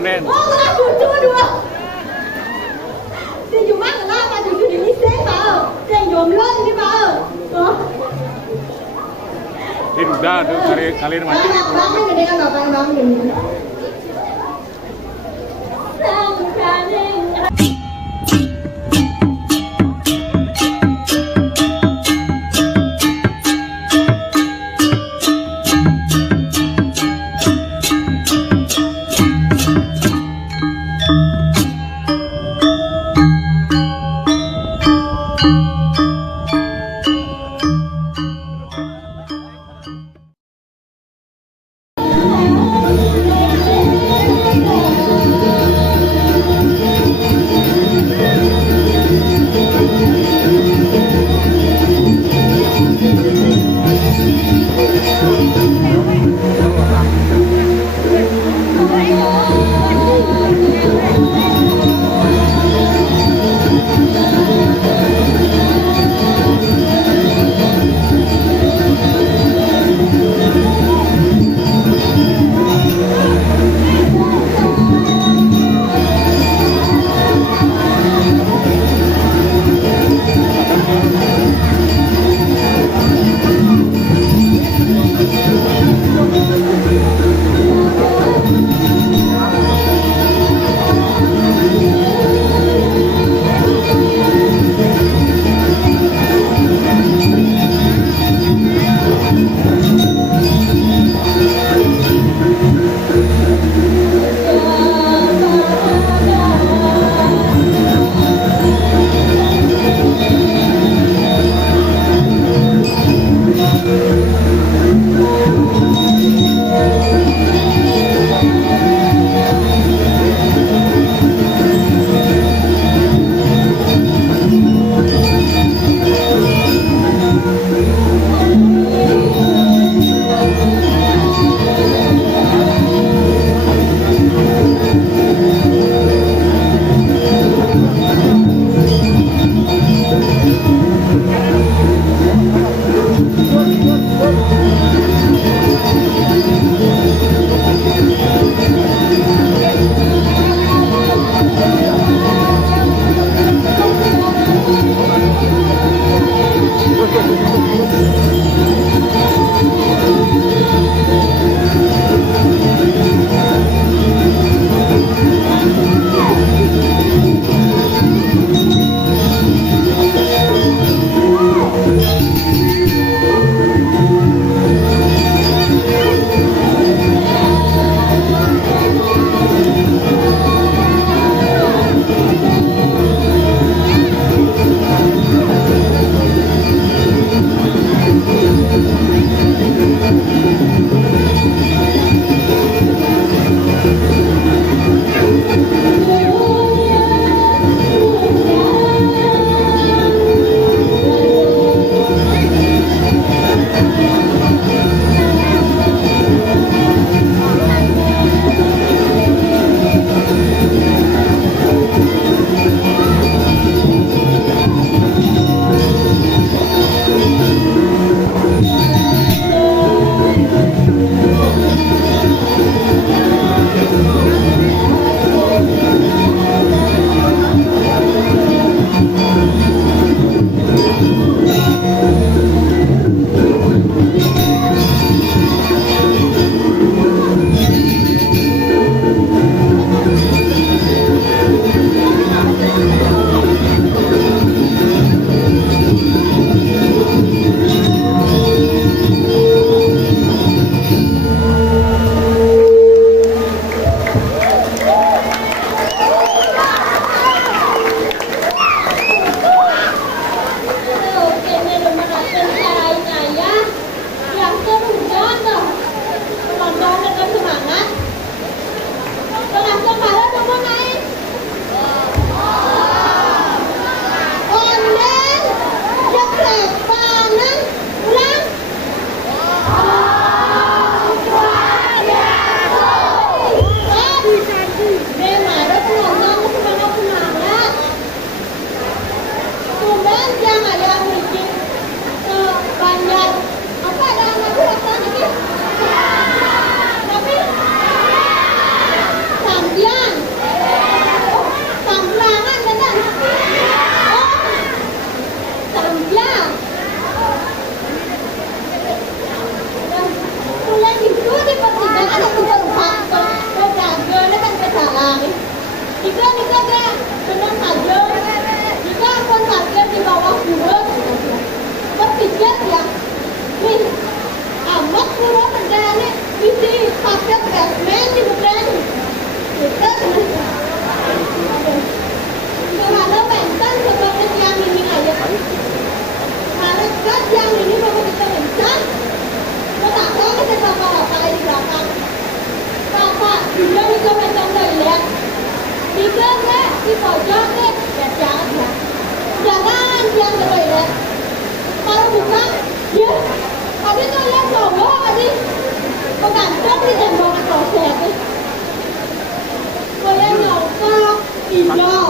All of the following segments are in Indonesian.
Unen. Oh, lah cucu dua. Dia cuma kenapa cucu ini saya dia jomblo ini mau. Oh. Ini udah tuh kalian mati. Bang gede kan bang gini. nhomblon itu macam toilet. Tiga deh, di pojok deh, ya jangan ya. Jangan yang ke toilet. Kalau buka, ya, tadi toilet cowok tadi. Pegantong di tembok kloset. Goyang nyongkok, tidak.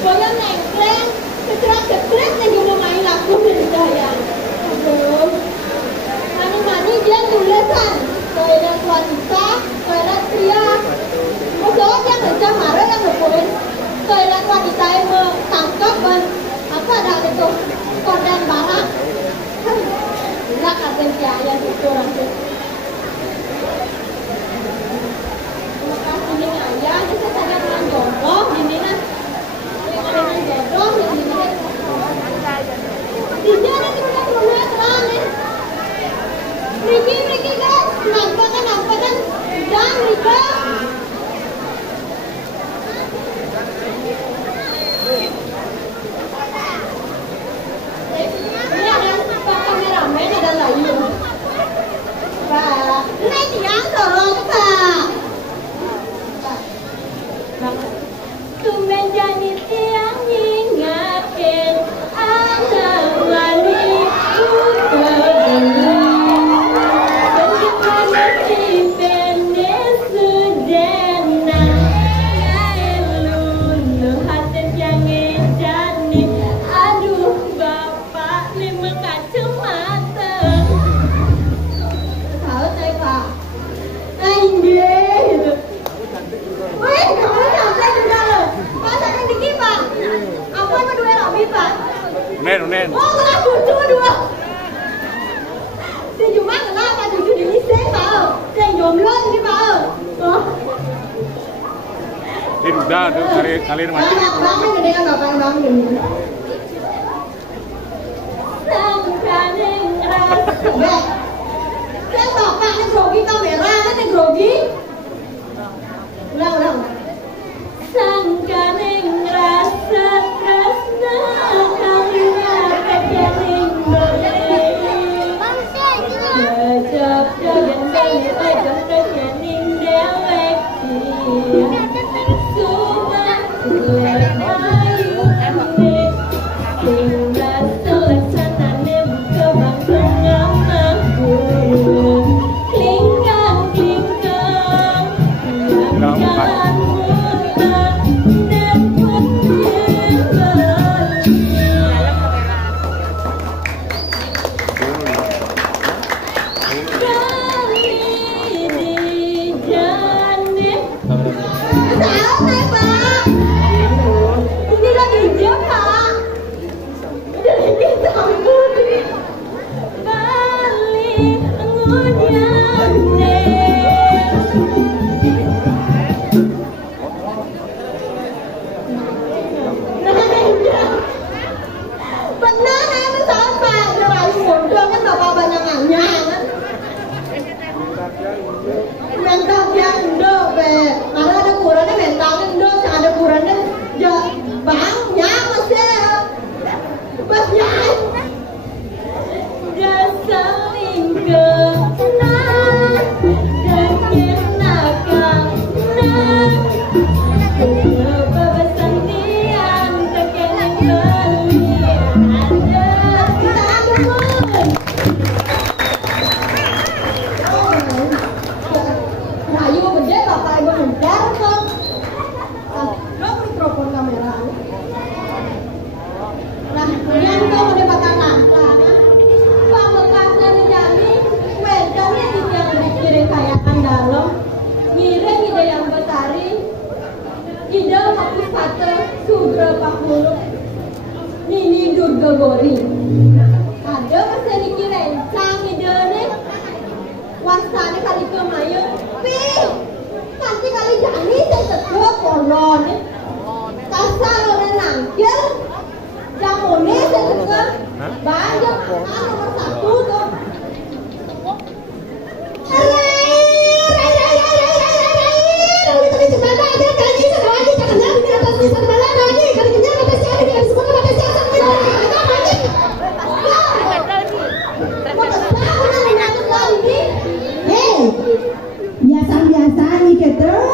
Goyang nengkleng, ketrek-ketrek yang gue mau main laku dari saya. Aduh. Mani-mani dia tulisan. Toilet wanita, toilet pria. Pokoknya yang kerja marah yang ngepoin. Toilet wanita yang tangkap kan. Apa ada itu? Korden barang. Tidak ada biaya itu nanti. Ini ayah, ini saya dengan jodoh, ini nah, dengan jodoh, ini nih. Tidak ada di mana keluar terang nih. Riki guys, nampak kan, dan Rika. Ini ada pak kameramen ada layu. Pak, ini yang tolong pak. Tumben jadi tiang ingatin anak waliku kebeling bentuk di Venezuela lulu hati yang ngejani aduh bapak lima kacamata tahu saya pak anjir weh kamu sampai juga loh masa kan dikit pak apa dua lebih pak Unen. oh kelas cucu dua si cuma kenapa cucu ini saya tahu saya jomblo ini pak oh Ini udah tuh kalian mati. bangun gede kan bapak yang bangun gini sangkaning rasa saya bapak yang grogi kamera kan yang grogi ulang sangkaning rasa tresna kangnya kekening berlih jejak joget balik jejak kekening dewek sudah lek ayu anik tinggal seleksanane kebang pengamang klingkang jalan ada masa dikirim sang idene wasane kali kemayu pi nanti kali jani saya tetep kolon kasar orang nangkil jamune saya tetep banyak nomor satu tuh biasa-biasa nih kita